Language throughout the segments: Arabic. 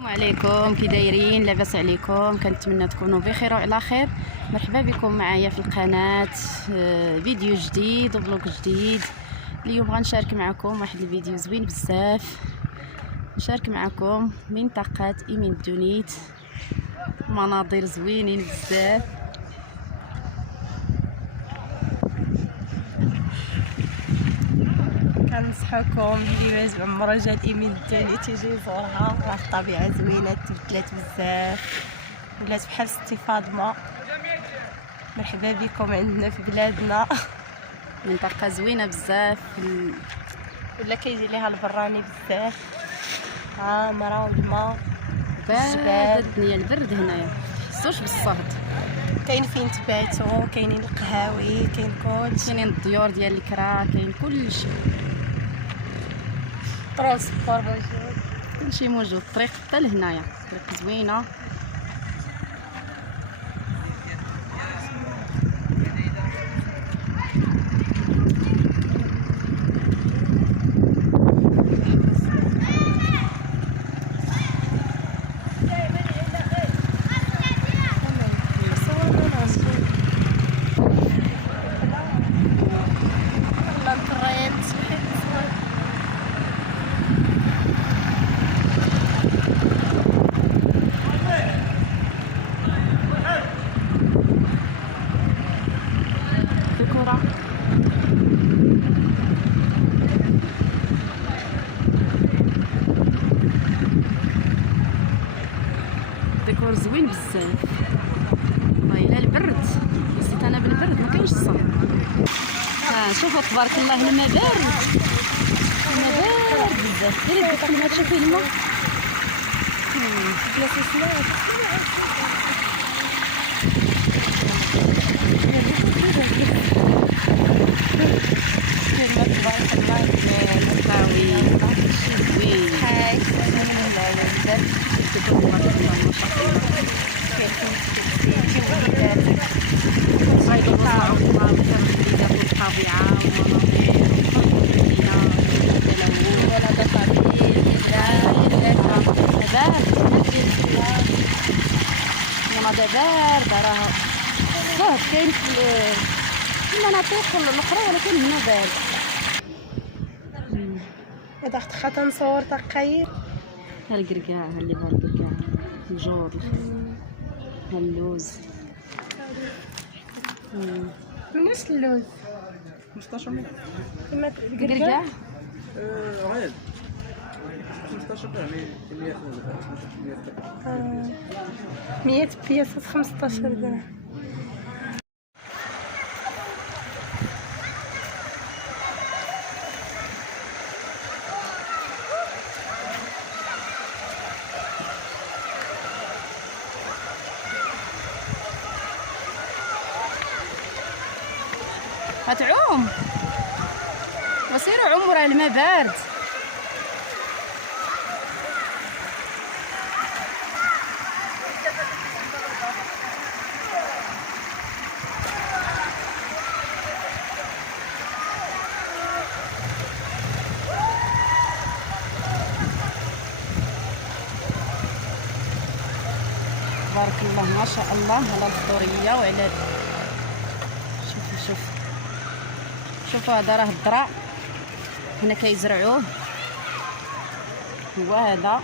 السلام عليكم، كي دايرين؟ لاباس عليكم؟ كنتمنى تكونوا بخير وعلى خير. مرحبا بكم معايا في القناه. فيديو جديد وبلوك جديد. اليوم غنشارك معكم واحد الفيديو زوين بزاف. نشارك معكم منطقه ايمن دونيت، مناظر زوينين بزاف. كنصحكم اللي واجد عمره جا ايمن دونيت يجي يزورها. راه الطبيعه زوينه، تبدلات بزاف، ولات بحال ستي فاطمه. مرحبا بكم عندنا في بلادنا. منطقه زوينه بزاف، ولا كيجي ليها البراني بزاف، عامره والماء بارد الدنيا، البرد هنايا محسوش بالصهد. كاين فين تباتو، كاينين القهاوي، كاين كلشي، كاينين الديور ديال الكرا، كاين كلشي، ترونسبور موجود، كلشي موجود. الطريق حتى لهنايا طريق زوينه. ديكور زوين بزاف. والله الا البرد حسيت انا بالبرد، ما كاينش الصهد. شوفوا تبارك الله، الماء بارد، الماء بارد بزاف. ديري ديك الماء تشوفي الماء. تبارك الله، القهاوي كلشي زوين. هاي المناظر باردة، راه الصهد كاين في المناطق الأخرى، ولكن هنا بارد. هذا خا تنصور تقير. ها الكركاع، ها اللي بها الكركاع، الجور، ها اللوز. مناش اللوز 15 متر. الكركاع غير 15 درهم، 100 بياسة 15 درهم. هتعوم وسيروا عموا، راه الماء بارد. تبارك الله، ما شاء الله على الخضوريه وعلى. شوفوا هذا راه الذرع، هنا كيزرعوه، هو هذا.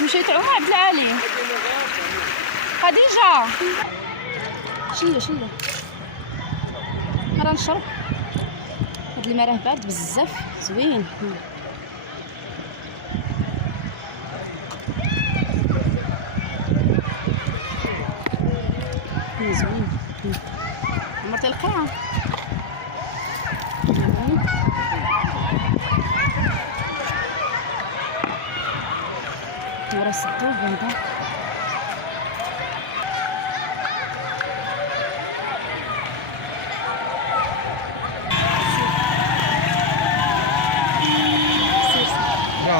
تمشي تعوم عبد العالي. خديجه شله راه نشرب هاد الماء، راه بارد بزاف زوين. زوين عمرتي القرعه. ورا سدوه هذا.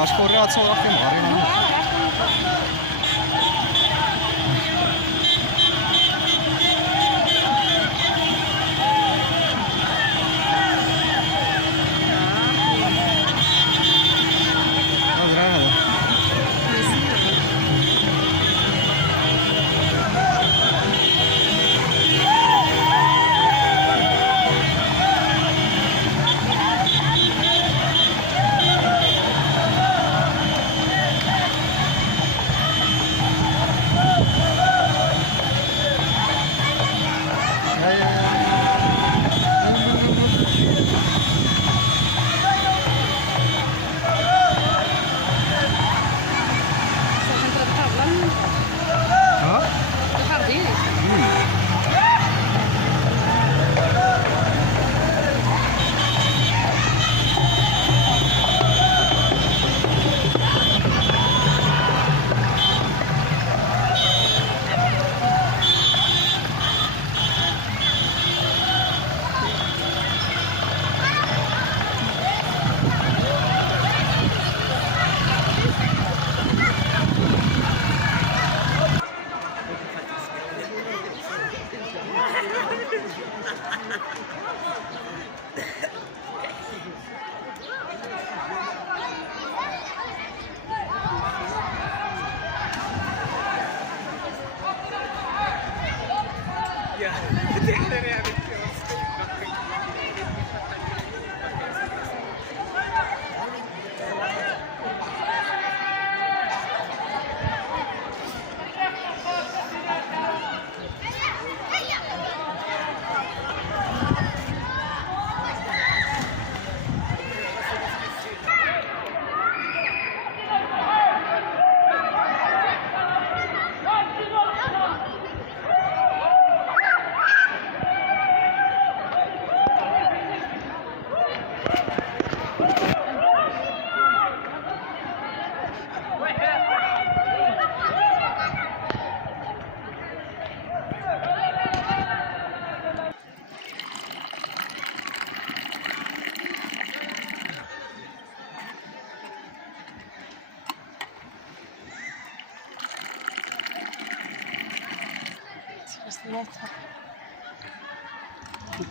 شكون راه تصور في مغرب.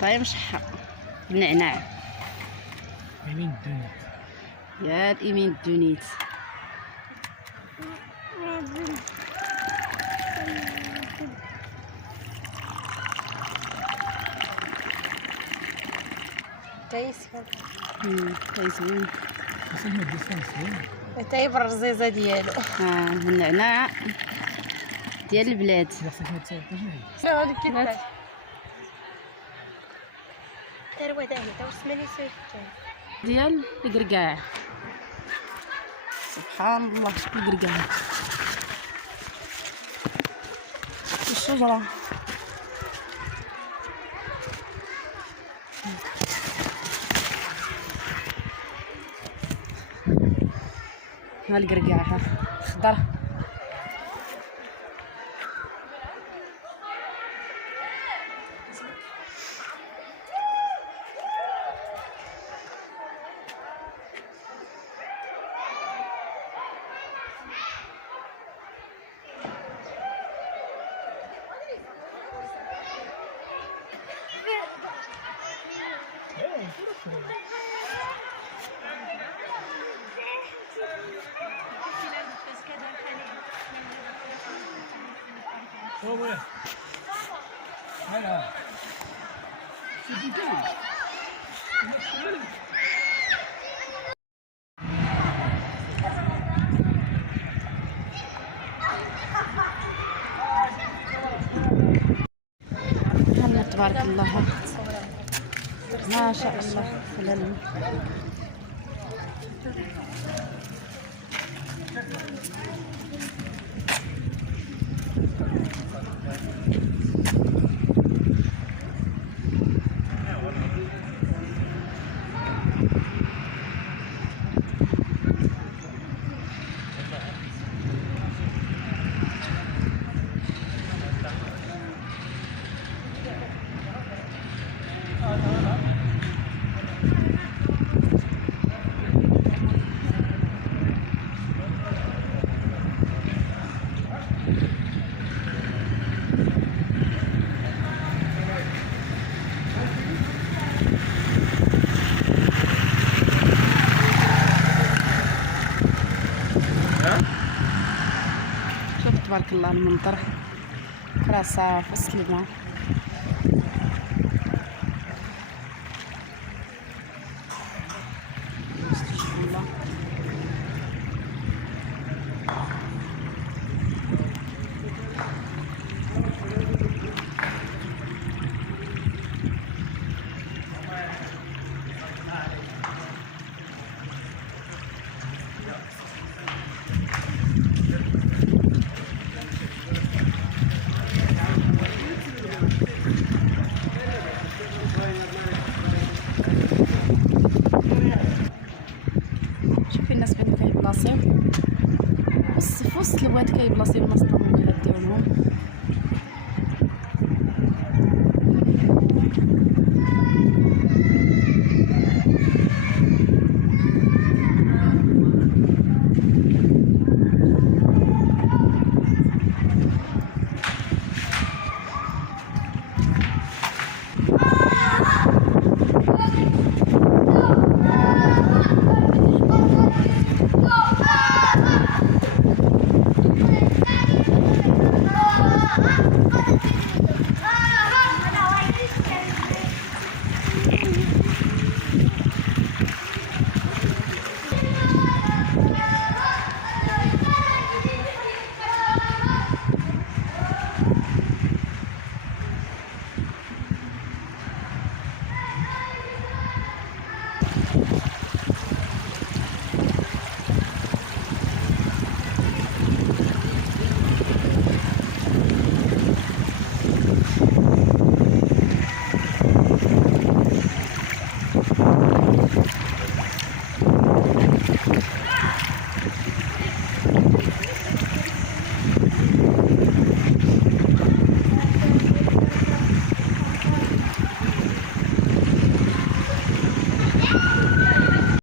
طايب مشحة بالنعناع. يمين الدنيا يا الإيمين الدونيت. زوين. طيب الرزيزه ديالو. النعناع ديال البلاد. ديال القرقاع. سبحان الله شكون القرقاع. الشجرة ها القرقاع ها خضر. تبارك الله ما شاء الله. حلال. شوف تبارك الله المنظر كراسة في وسط الماء. شوفي الناس فين كيبلاصيو في وسط الواد كيبلاصيو الناس.